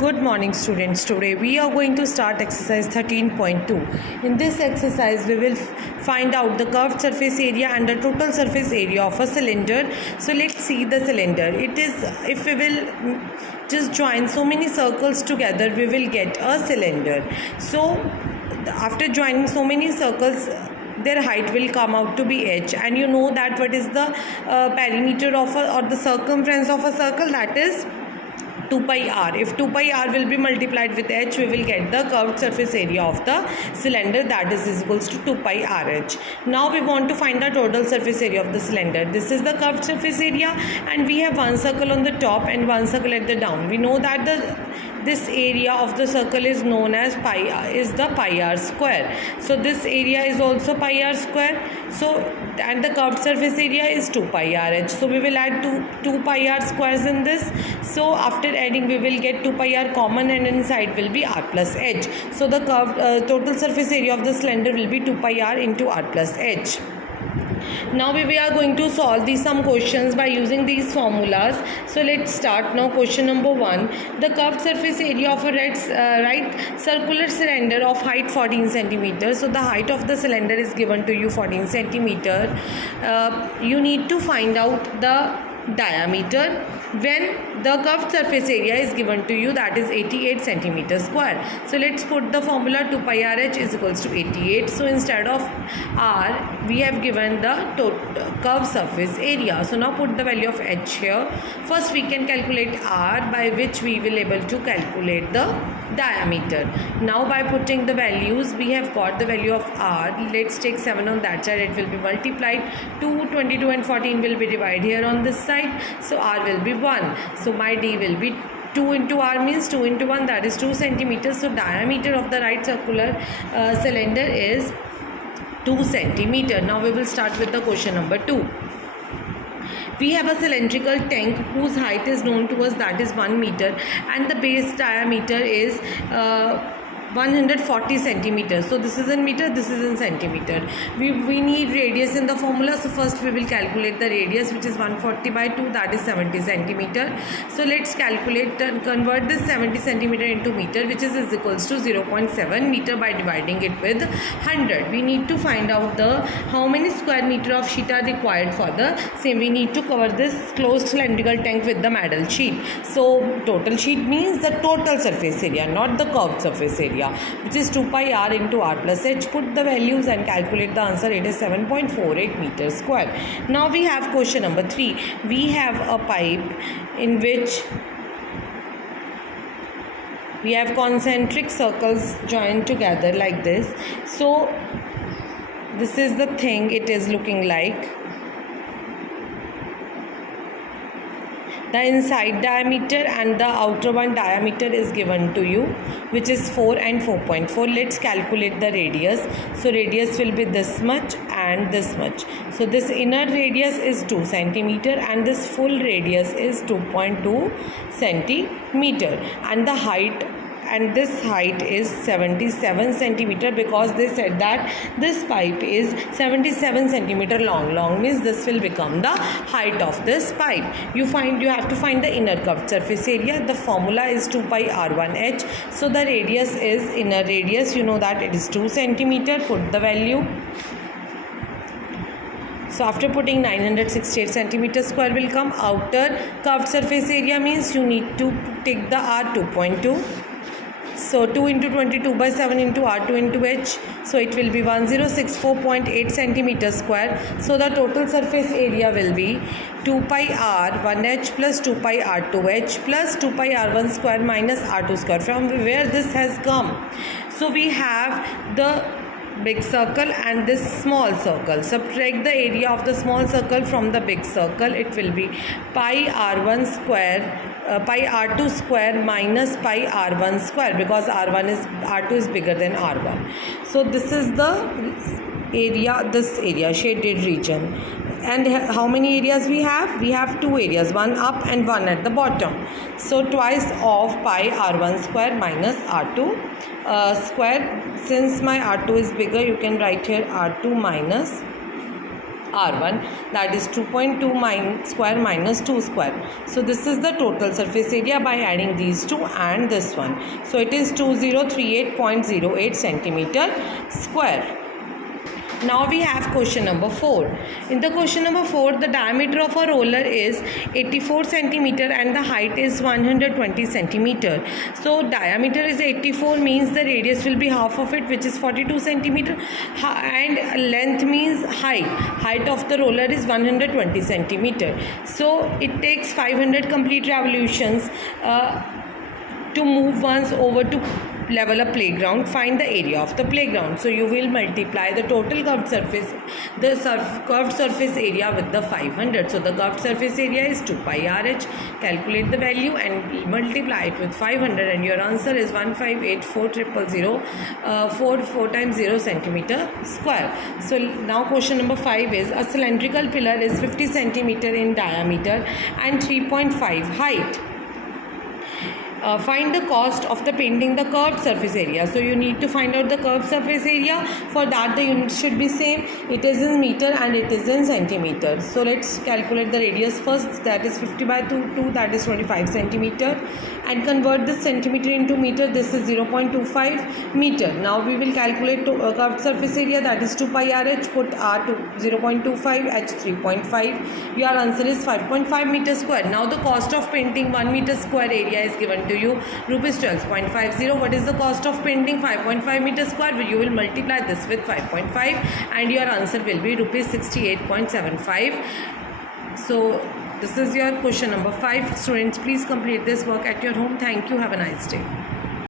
Good morning students. Today we are going to start exercise 13.2. In this exercise we will find out the curved surface area and the total surface area of a cylinder. So let's see the cylinder. It is, if we will just join so many circles together, we will get a cylinder. So after joining so many circles, their height will come out to be h, and you know that what is the perimeter of or the circumference of a circle, that is 2 pi r. If 2 pi r will be multiplied with h, we will get the curved surface area of the cylinder, that is equals to 2 pi rh. Now we want to find the total surface area of the cylinder. This is the curved surface area, and we have one circle on the top and one circle at the down. We know that this area of the circle is known as pi r square. So this area is also pi r square. So and the curved surface area is 2 pi rh. So we will add 2 pi r squares in this. So after adding, we will get 2 pi r common, and inside will be r plus h. So the total surface area of the cylinder will be 2 pi r into r plus h. Now we are going to solve some questions by using these formulas. So let's start now. Question number 1. The curved surface area of a right circular cylinder of height 14 centimeters. So the height of the cylinder is given to you 14 centimeter. You need to find out the diameter when the curved surface area is given to you, that is 88 centimeter square. So let's put the formula 2 pi rh is equals to 88. So instead of r, we have given the total curved surface area. So now put the value of h here. First we can calculate r, by which we will able to calculate the diameter. Now by putting the values, we have got the value of r. Let's take 7 on that side, it will be multiplied. 2, 22 and 14 will be divided here on this side. So r will be 1. So my d will be 2 into r means 2 into 1, that is 2 centimeters. So diameter of the right circular cylinder is 2 centimeter. Now we will start with the question number 2. We have a cylindrical tank whose height is known to us, that is 1 meter, and the base diameter is 140 centimeters. So this is in meter, this is in centimeter. We need radius in the formula. So first we will calculate the radius, which is 140 by 2, that is 70 centimeter. So let's calculate and convert this 70 centimeter into meter, which is equals to 0.7 meter by dividing it with 100. We need to find out how many square meter of sheet are required for the same. We need to cover this closed cylindrical tank with the metal sheet. So total sheet means the total surface area, not the curved surface area, which is 2 pi r into r plus h. Put the values and calculate the answer. It is 7.48 meters square. Now we have question number 3. We have a pipe in which we have concentric circles joined together like this. So this is the thing it is looking like. The inside diameter and the outer one diameter is given to you, which is 4 and 4.4. Let's calculate the radius. So radius will be this much and this much. So this inner radius is 2 centimeter and this full radius is 2.2 centimeter, and the height, and this height is 77 centimeter, because they said that this pipe is 77 centimeter long. Long means this will become the height of this pipe. You have to find the inner curved surface area. The formula is 2 pi r1h. So the radius is, inner radius, you know that it is 2 centimeter. Put the value. So after putting 968 centimeter square will come. Outer curved surface area means you need to take the r 2.2. So 2 into 22 by 7 into r2 into h. So it will be 1064.8 centimeter square. So the total surface area will be 2 pi r1h plus 2 pi r2h plus 2 pi r1 square minus r2 square. From where this has come? So we have the big circle and this small circle. Subtract the area of the small circle from the big circle. It will be pi r1 square, pi r2 square minus pi r1 square, because r2 is bigger than r1. So this is the area, this area, shaded region. And how many areas we have? We have 2 areas, one up and one at the bottom. So twice of pi r1 square minus r2 square. Since my r2 is bigger, you can write here r2 minus R1, that is 2.2 square minus 2 square. So this is the total surface area by adding these two and this one. So it is 2038.08 centimeter square. Now we have question number 4. In the question number 4, the diameter of a roller is 84 centimeter and the height is 120 centimeter. So diameter is 84 means the radius will be half of it, which is 42 centimeter, and length means height of the roller is 120 centimeter. So it takes 500 complete revolutions to move once over to level a playground. Find the area of the playground. So you will multiply the total curved surface, curved surface area with the 500. So the curved surface area is 2 pi RH. Calculate the value and multiply it with 500 and your answer is 1584000 4 times 0 centimeter square. So now question number 5 is a cylindrical pillar is 50 centimeter in diameter and 3.5 height. Find the cost of the painting the curved surface area. So you need to find out the curved surface area. For that the unit should be same. It is in meter and it is in centimeters. So let's calculate the radius first. That is 50 by 2, that is 25 centimeter, and convert this centimeter into meter. This is 0.25 meter. Now we will calculate curved surface area, that is 2 pi RH. Put R to 0.25, H 3.5. Your answer is 5.5 meter square. Now the cost of painting 1 meter square area is given to you, rupees 12.50. What is the cost of painting 5.5 meter square? You will multiply this with 5.5 and your answer will be rupees 68.75. So this is your question number 5. Students, please complete this work at your home. Thank you. Have a nice day.